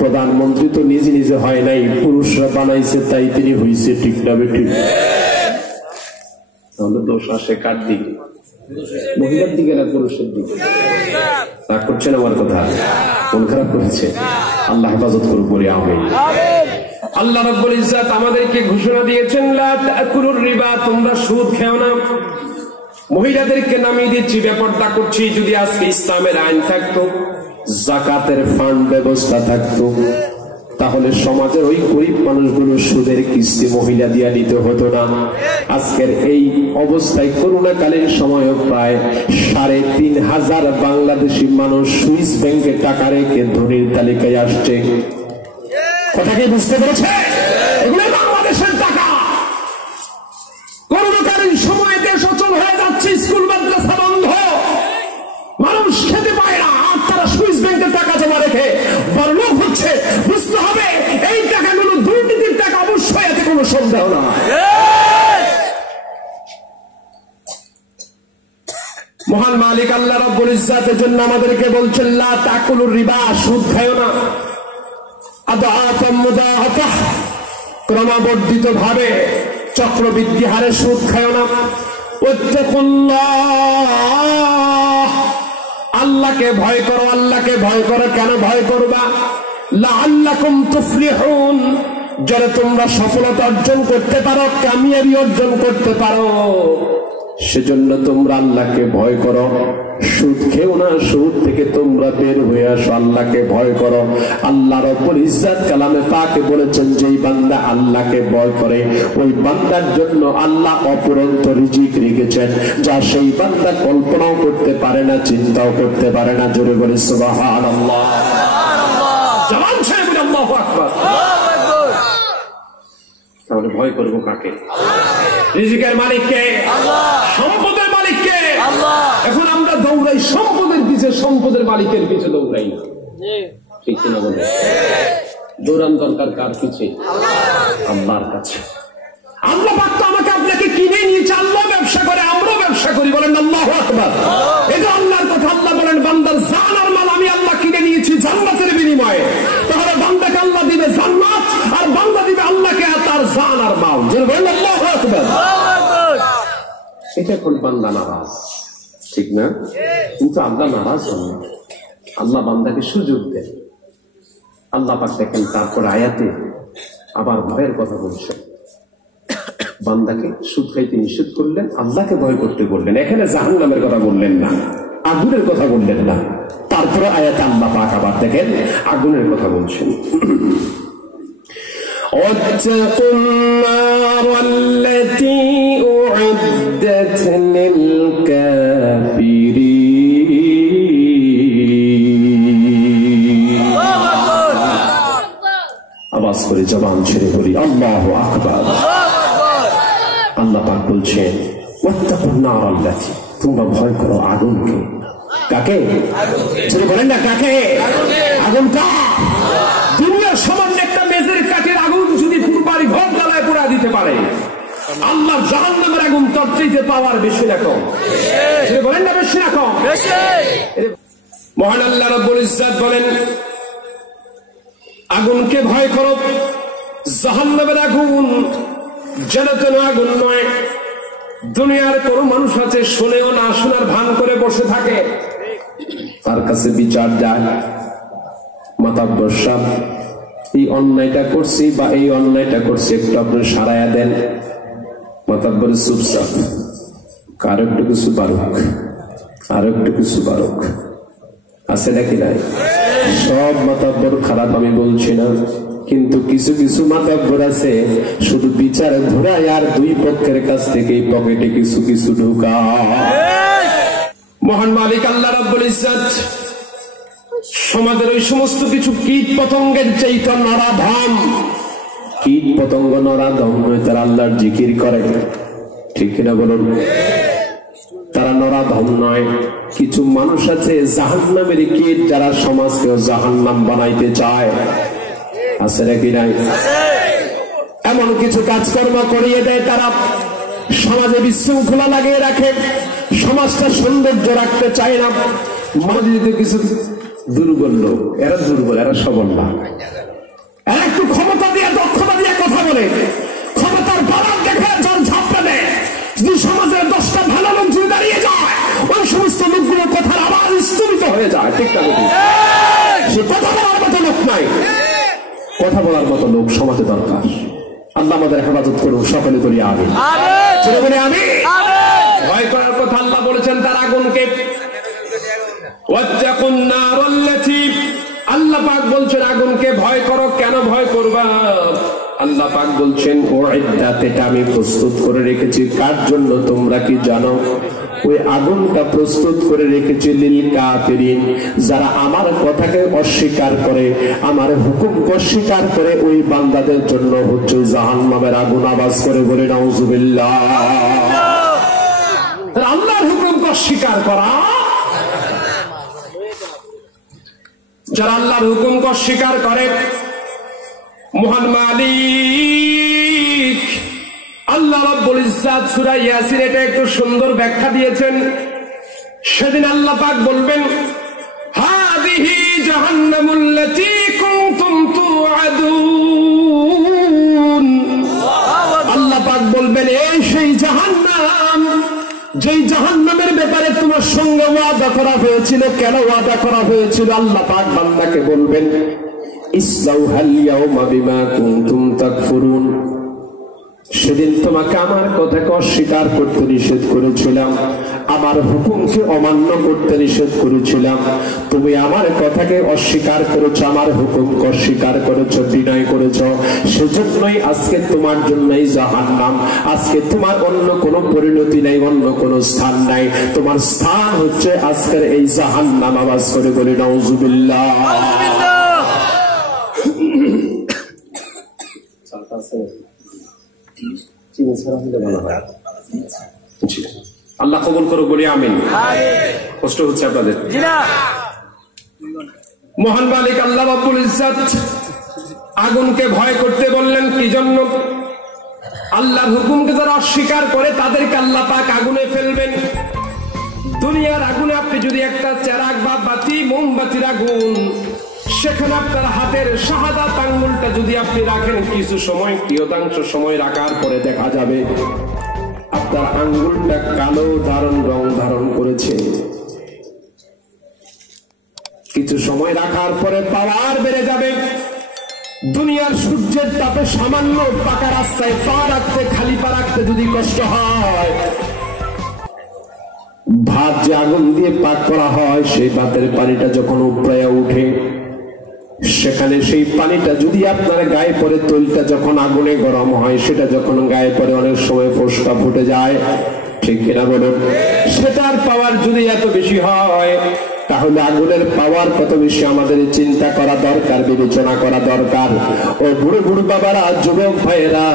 প্রধানমন্ত্রী তো নিজে নিজে হয় নাই, পুরুষরা বানাইছে তাই তিনি হইছে। ঠিক না বেঠি? তাহলে দোষ আসে কার দিকে? মহিলার দিকে না পুরুষের দিকে? রাগ করছেন আমার কথা? মন খারাপ করেছে? আল্লাহ হেফাজত করুন বলে আমিন। আল্লাহ রাব্বুল ইজ্জত আমাদেরকে ঘোষণা দিয়েছেন লা তাকুলুর রিবা, তোমরা সুদ খেও না। মহিলাদেরকে নামিয়ে দিচ্ছি, বেপরদা করছি। যদি আজকে ইসলামের আইন থাকতো, যাকাতের ফান্ড ব্যবস্থা থাকতো, তাহলে সমাজের ওই গরিব মানুষগুলো সুদের কিস্তি মহিলা দিয়া নিতে হতো না। আজকের এই অবস্থায় করোনাকালীন সময় প্রায় ৩,৫০০ বাংলাদেশি মানুষ সুইস ব্যাংকে টাকা রেখে ধনীর তালিকায় আসছে। কথা কি বুঝতে পেরেছে? এগুলো বাংলাদেশের টাকা। করোনাকালীন সময়ে দেশ অচল হয়ে যাচ্ছে, স্কুল মাদ্রাসা বন্ধ, মানুষ খেতে পায় না, আর তারা সুইস ব্যাংকের টাকা জমা রেখে বড়লোক হচ্ছে। বুঝতে হবে এই টাকাগুলো দুর্নীতির টাকা, অবশ্যই এতে কোনো সন্দেহ না। মহান মালিক আল্লাহ রাব্বুল ইজ্জতের জন্য আমাদেরকে বলছেন লা তাকুলুর রিবা, সুদ খায়ো না। আদাআতাম মুদাআফা, ক্রমবর্ধিত ভাবে চক্রবৃদ্ধি হারে সুদ খায়ো না। ওয়াত্তাকুল্লাহ, আল্লাহকে ভয় করো। আল্লাহকে ভয় করো। কেন ভয় করবা? লাআল্লাকুম তুফলিহুন, যাতে তোমরা সফলতা অর্জন করতে পারো, কামিয়াবি অর্জন করতে পারো, সেজন্য তোমরা আল্লাহকে ভয় করো। সুদ খেও না, সুদ থেকে তোমরা বের হয়ে আসো, আল্লাহকে ভয় করো। আল্লাহ রাব্বুল ইজ্জত কালামে পাকে বলেছেন, যেই বান্দা আল্লাহকে ভয় করে ওই বান্দার জন্য আল্লাহ অপরন্ত রিজিক রেখেছেন, যা সেই বান্দা কল্পনাও করতে পারে না, চিন্তাও করতে পারে না। জোরে বলে সুবহানাল্লাহ। জবান ছেড়ে বলে আল্লাহু আকবার। তাহলে ভয় করবো কাকে? রিজিকের মালিককে, সম্পদের মালিক মালিকের পিছনে দৌড়াই না, ঠিক কিনা বলে? দৌড়ান দরকার কার পিছে? আল্লাহর কাছে। আল্লাহ পাক তো আমাকে আপনাকে কিনে নিয়েছে, আল্লাহ ব্যবসা করে, আমরাও ব্যবসা করি, বলেন আল্লাহু আকবার। এটা আল্লাহর কথা। আল্লাহ বলেন বান্দার জান আর মাল আমি আল্লাহ কিনে নিয়েছি জান্নাতের বিনিময়ে। তাহলে বান্দাকে আল্লাহ দিবে জান্নাত, আর বান্দা দিবে আল্লাহকে তার জান আর মাল। বলেন আল্লাহু আকবার। এটা কোন বান্দা নারাজ, ঠিক না? কিন্তু আল্লাহ নারাজ হন না, আল্লাহ বান্দাকে সুযোগ দেন। আল্লাহ পাক দেখেন তারপর আয়াতে আবার ভয়ের কথা বলছেন। বান্দাকে সুদ খাইতে নিষেধ করলেন, আল্লাহকে ভয় করতে বললেন। এখানে জাহান্নামের কথা বললেন না, আগুনের কথা বললেন না। তারপরে আয়াতে আল্লাহ পাক আবার দেখেন আগুনের কথা বলছেন। واتقوا النار التي أعدت للكافرين। আওয়াজ করে জবান ছেড়ে বলি আল্লাহু আকবার। আল্লাহ পাক বলছেন ওয়াত্তাকুন নার আল্লাতী, তোমরা ভয় করো আগুনকে। কাকে? আগুনকে। বলেন না কাকে? আগুনটা দুনিয়ার সামান্য একটা মেজের কাঠের আগুন যদি ফুরবাড়ি ঘর জ্বালায় পোড়া দিতে পারে, আল্লাহর জাহান্নামের আগুন তার চাইতে পাওয়ার বেশি না কম? বলেন না বেশি না কম? মহান আল্লাহ রাব্বুল ইজ্জত বলেন আগুনকে ভয় করো। জাহান্নামের আগুন যেন তেন আগুন নয়। দুনিয়ার কোন মানুষ আছে শুনেও না শোনার ভান করে বসে থাকে, তার কাছে বিচার যায়। মাতাব্বর সাহেব এই অন্যায়টা করছি বা এই অন্যায়টা করছি, একটু আপনি সারাইয়া দেন। মাতাব্বর চুপচাপ, কারো একটু কিছু বারুক, আরো একটু কিছু বারুক। আছে নাকি নাই? সব মাতাব্বর খারাপ আমি বলছি না, কিন্তু কিছু কিছু মাতাব্বর আছে শুধু বিচার ঘোরায় আর দুই পক্ষের কাছ থেকে পকেটে কিছু কিছু ঢোকা। মহান মালিক আল্লাহ রাব্বুল ইজ্জত সমাজের ওই সমস্ত কিছু কীট পতঙ্গের চাইতে নরাধম, কীট পতঙ্গ নরাধম হয়ে তারা আল্লাহর জিকির করে, ঠিক কিনা বলুন? তারা নরাধম নয়। কিছু মানুষ আছে জাহান্নামের কীট, যারা সমাজকেও জাহান্নাম বানাইতে চায়। আছে নাকি নাই? এমন কিছু কাজকর্ম করিয়ে দেয় তারা, সমাজে বিশৃঙ্খলা লাগিয়ে রাখে, সমাজটা সৌন্দর্য রাখতে চায় না। মাঝে কিছু দুর্বল লোক, এরা দুর্বল, এরা সবল না, এরা একটু ক্ষমতা দিয়ে দক্ষতা দিয়ে কথা বলে, ক্ষমতার বাড়ার দেখে যার ঝাপটা দেয়। যদি সমাজের 10টা ভালো লোক যদি দাঁড়িয়ে যায়, ওই সমস্ত লোকগুলোর কথার আবার স্তম্ভিত হয়ে যায়, ঠিক না? সে কথা বলার মতো লোক নাই, কথা বলার মতো লোক সমাজে দরকার। আল্লাহ আমাদের হেফাজত করুন, সকলে করি আমিন। ভয় করার কথা আল্লাহ বলেছেন তার আগুনকে। আল্লাহ পাক বলছেন আগুনকে ভয় করো। কেন ভয় করবা? আল্লাহ পাক বলছেন এটা আমি প্রস্তুত করে রেখেছি কার জন্য তোমরা কি জানো? ওই আগুনটা প্রস্তুত করে রেখেছি লিল কাফিরিন, যারা আমার কথাকে অস্বীকার করে, আমার হুকুমকে অস্বীকার করে, ওই বান্দাদের জন্য হচ্ছে জাহান্নামের আগুন। আওয়াজ করে বলে নাউজুবিল্লাহ। আল্লাহর হুকুমকে অস্বীকার করা, যারা আল্লাহর হুকুমকে অস্বীকার করে, মহান মালিক আল্লাহ রাব্বুল ইজ্জত সূরা ইয়াসিন এটা একটু সুন্দর ব্যাখ্যা দিয়েছেন। সেদিন আল্লাহ পাক বলবেন হাদিহি জাহান্নামুল্লাতী কুনতুম তুআদুন। আল্লাহ পাক বলবেন এই সেই জাহান্নাম, যেই জাহান্নামের ব্যাপারে তোমার সঙ্গে ওয়াদা করা হয়েছিল। কেন ওয়াদা করা হয়েছিল? আল্লাহ পাক বান্দাকে বলবেন ইসলাউহাল ইয়াউমা বিমা কুনতুম তাকফুরুন। সেদিন তোমাকে আমার কথাকে অস্বীকার করতে নিষেধ করেছিলাম, আমার হুকুমকে অমান্য করতে নিষেধ করেছিলাম। তুমি আমার কথাকে অস্বীকার করেছ, আমার হুকুমকে অস্বীকার করেছ, বিনয় করেছ। সেজন্যই আজকে তোমার জন্যই জাহান্নাম। আজকে তোমার অন্য কোনো পরিণতি নাই, অন্য কোনো স্থান নাই। তোমার স্থান হচ্ছে আজকের এই জাহান্নাম। আওয়াজ করে বলি নাউজুবিল্লাহ। আল্লাহ কবুল করুক, বলি আমিন। কষ্ট হচ্ছে আপনাদের? মহান মালিক আল্লাহ রাব্বুল ইজ্জত আগুনকে ভয় করতে বললেন কি জন্য? আল্লাহর হুকুমকে যারা অস্বীকার করে তাদেরকে আল্লাহ পাক আগুনে ফেলবেন। দুনিয়ার আগুনে আপনি যদি একটা চেরাগ বা বাতি, মোমবাতির আগুন, সেখানে আপনার হাতের শাহাদাত আঙ্গুলটা যদি আপনি রাখেন, কিছু সময়, কিয়দাংশ সময় রাখার পরে দেখা যাবে আপনার আঙ্গুলটা কালো রং ধারণ করেছে। কিছু সময় রাখার পরে পাওয়ার বেড়ে যাবে। দুনিয়ার সূর্যের তাপে সামান্য পাকা রাস্তায় পা রাখতে, খালি পা রাখতে যদি কষ্ট হয়, ভাত যে আগুন দিয়ে পাক করা হয়, সেই ভাতের পানিটা যখন উপরে উঠে, সেখানে সেই পানিটা যদি আপনার গায়ে পড়ে, তৈলটা যখন আগুনে গরম হয়, সেটা যখন গায়ে পড়ে অনেক সময় ফোসকা ফুটে যায়, ঠিক কিনা বলুন? সেটার পাওয়ার যদি এত বেশি হয়, তাহলে আগুনের পাওয়ার কত বেশি আমাদের চিন্তা করা দরকার, বিবেচনা করা দরকার। ও বুড়ো বুড়ো বাবারা, যুবক ভাইয়েরা,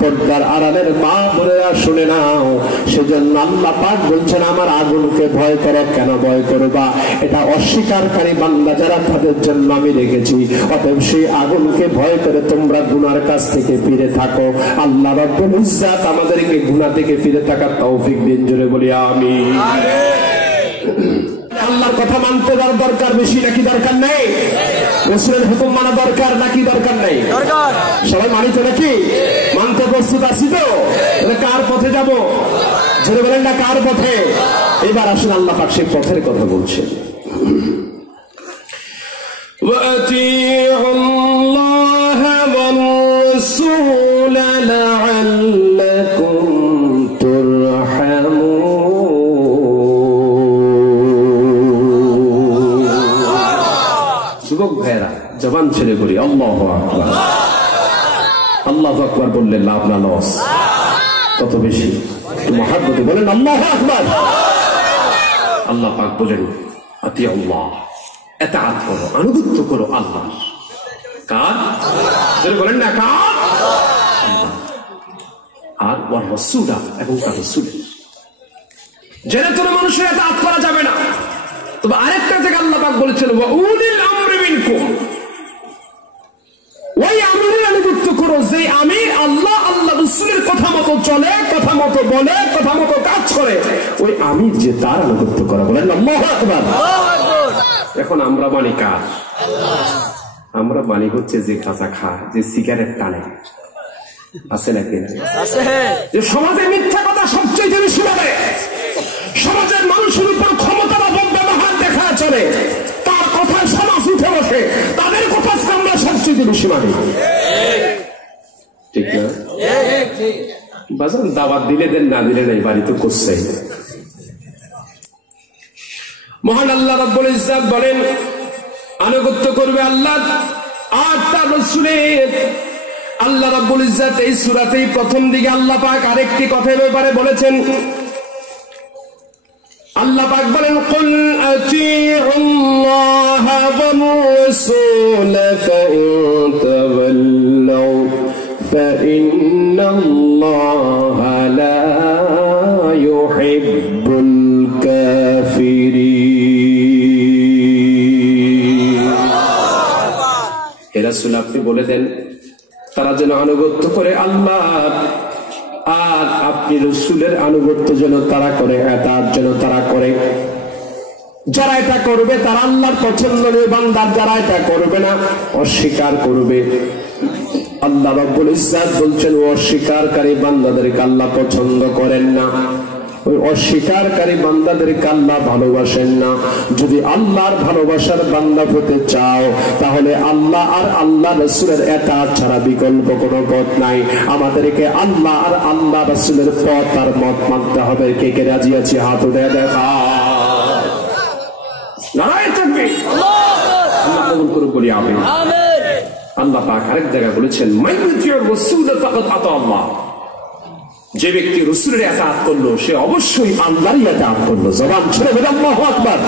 পর্দার আড়ালের মা বোনেরা শুনে নাও। সেজন্য আল্লাহ পাক বলছেন আমার আগুনকে ভয় করো। কেন ভয় করবা? এটা অস্বীকারকারী বান্দা যারা, তাদের জন্য আমি রেখেছি। অতএব সেই আগুনকে ভয় করে তোমরা গুনার কাছ থেকে ফিরে থাকো। আল্লাহ রাব্বুল ইজ্জত আমাদেরকে গুনাহ থেকে ফিরে থাকার তৌফিক দিন। জোরে বলি আমিন। আল্লাহর কথা মানতে দরকার বেশি নাকি দরকার নেই? রাসূলের হুকুম মানা দরকার নাকি দরকার নেই? দরকার। সবাই মানি তো নাকি? মানতে প্রস্তুত আছি তো? তাহলে কার পথে যাব? জোরে বলেন না, কার পথে? এবার আসুন আল্লাহ পাক সেই পথের কথা বলছেন। ওয়াতিউল্লাহ ওয়ার রাসূল লাআল্লাকুম তুরহামুন। যুবক ভাইয়েরা, জবান ছেড়ে করি আল্লাহু আকবার। আল্লাহু আকবার বললে লাভ না লস? কত বেশি মহব্বতে বলেন আল্লাহু আকবার। আল্লাহ পাক বলেন আতিউল্লাহ, ইতাআত করো, আনুগত্য করো আল্লাহর। কার? যারা বলেন না কার? আর ওয়ার রাসূল, এবং তার রাসূলের। জেনে তোর মানুষের ইতাআত করা যাবে না। তবে আরেকটা জায়গায় আল্লাহ পাক বলেছেন ওয়া উলিল আমরি মিনকুম, ওই আমিরের আনুগত্য করো যে আমির আল্লাহ রাসূলের কথা মতো চলে, কথা মতো বলে, কথা মতো কাজ করে। ওই আমির যে, তার আনুগত্য করা। বলেন আল্লাহু আকবার। এখন আমরা মানি কার? আমরা মানি হচ্ছে যে খাজা খায়, যে সিগারেট টানে, আছে নাকি? যে সমাজে মিথ্যা কথা সবচেয়ে বেশি বলে, সমাজের মানুষের উপর ক্ষমতার অপব্যবহার দেখা চলে, তার কথায় সমাজ উঠে বসে, তাদের কথা আমরা সবচেয়ে বেশি মানি। ঠিক না? বাজান দাওয়াত দিলে দেন, না দিলে নাই, বাড়ি তো করছে। মহান আল্লাহ রাব্বুল ইজ্জত বলেন আনুগত্য করবে আল্লাহ আর তার রাসূলের। আল্লাহ রাব্বুল ইজ্জত এই সূরাতেই প্রথম দিকে আল্লাহ পাক আরেকটি কথার ব্যাপারে বলেছেন। আল্লাহ পাক বলেন কুল আতিউল্লাহ ওয়া রাসূল ফাইন তাওয়াল্লাউ ফাইন্নাল্লাহা লা ইউহিব্বুল কাফিরিন। হে রাসূল, আপনি বলে দেন তারা যেন আনুগত্য করে আল্লাহ, আর আপনি রাসূলের আনুগত্য যেন তারা করে, এতাত যেন তারা করে। যারা এটা করবে তারা আল্লাহর পছন্দনীয় বান্দা, যারা এটা করবে না, অস্বীকার করবে। আল্লাহ রাব্বুল ইজ্জত বলছেন অস্বীকারী বান্দাদেরকে আল্লাহ পছন্দ করেন না, ওই অস্বীকারী বান্দাদেরকে আল্লাহ ভালোবাসেন না। যদি আল্লাহর ভালোবাসার বান্দা হতে চাও, তাহলে আল্লাহ আর আল্লাহ রাসূলের এতাত ছাড়া বিকল্প কোনো পথ নাই। আমাদেরকে আল্লাহ আর আল্লাহ রাসূলের পথ আর মত মানতে হবে। কে কে রাজি আছে হাত উঠে দেখা। নারায়ে তাকবীর, আল্লাহ কবুল করুন, বলি আমিন। আল্লাহ পাক আরেক জায়গায় বলেছেন মাইয়ুতিউর রাসূল ফাকাদ আতা আল্লাহ, যে ব্যক্তি রাসূলের ইতাআত করলো সে অবশ্যই আল্লাহর ইতাআত করলো। জবান ছেড়ে বলেন আল্লাহু আকবার।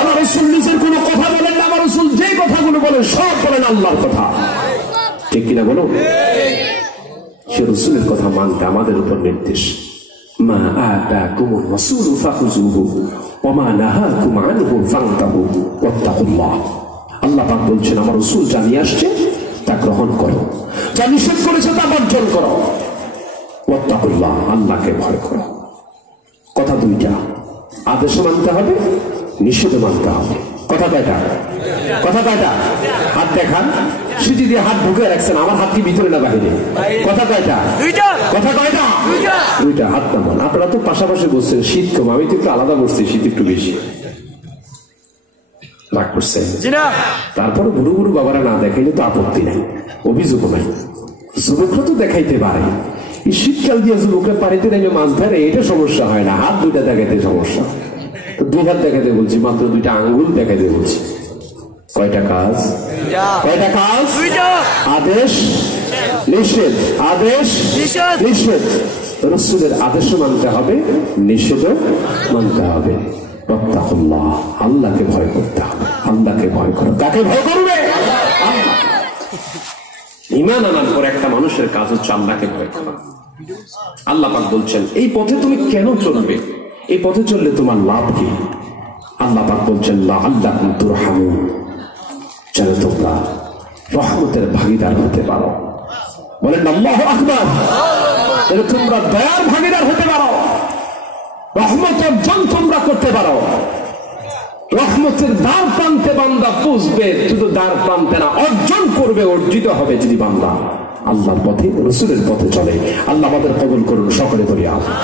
আমার রাসূল নিজের কোনো কথা বলেন না, আমার রাসূল যেই কথাগুলো বলেন সব বলেন আল্লাহর কথা। ঠিক কিনা বলো? সে রাসূলের কথা মানতে আমাদের উপর নির্দেশ। মা আতাকুমুর রাসূলু ফাখুযুহু ওয়া মা নাহাকুম আনহু ফান্তাহু ওয়াত্তাকুল্লাহ। আল্লাহ পাক বলছেন আমার রাসূল যা নিয়ে আসছে তা গ্রহণ করো, যা নিষেধ করেছে তা বর্জন করো। ওয়াত্তাকুল্লাহ, আল্লাহকে ভয় করো। কথা দুইটা, আদেশ মানতে হবে, নিষেধ মানতে হবে। কথা কয়টা? কথা কয়টা? হাত দেখান, সিটি দিয়ে হাত ঢুকে রাখছেন, আমার হাত কি ভিতরে না বাহিরে? কথা কয়টা? কথা কয়টা? দুইটা। হাত নামান। আপনারা তো পাশাপাশি বসছেন, শীত কম, আমি তো একটু আলাদা বসছি, শীত একটু বেশি। রাগ করছেন? তারপরে বুড়ো বুড়ো বাবারা না দেখাইলে তো আপত্তি নাই, অভিযোগ নাই। যুবকরা তো দেখাইতে পারে, এই শীতকাল দিয়ে যুবকরা পানিতে নেমে মাছ ধরে, এটা সমস্যা হয় না। হাত দুইটা দেখাইতে সমস্যা। তো দুই হাত দেখাতে বলছি, মাত্র দুইটা আঙ্গুল দেখাইতে বলছি। কয়টা কাজ? কয়টা কাজ? আদেশ নিষেধ, আদেশ নিষেধ। রাসূলের আদেশ মানতে হবে, নিষেধ মানতে হবে। ওয়াত্তাকুল্লাহ, আল্লাহকে ভয় করতে হবে। আল্লাহকে ভয় করো। কাকে ভয় করবে? ঈমান আনার পর একটা মানুষের কাজ হচ্ছে আল্লাহকে ভয় করা। আল্লাহ পাক বলছেন এই পথে তুমি কেন চলবে, এই পথে চললে তোমার লাভ কি? আল্লাহ পাক বলছেন লাআল্লাকুম তুরহামুন, যেন তোমরা রহমতের ভাগীদার হতে পারো। বলেন আল্লাহু আকবার। যেন তোমরা দয়ার ভাগীদার হতে পারো, রহমত অর্জন তোমরা করতে পারো। রহমতের দ্বার প্রান্তে বান্দা পুষবে, শুধু দ্বার প্রান্তে না, অর্জন করবে, অর্জিত হবে যদি বান্দা আল্লাহর পথে, রাসূলের পথে চলে। আল্লাহ আমাদের কবুল করুন, সকলে বলি আমিন।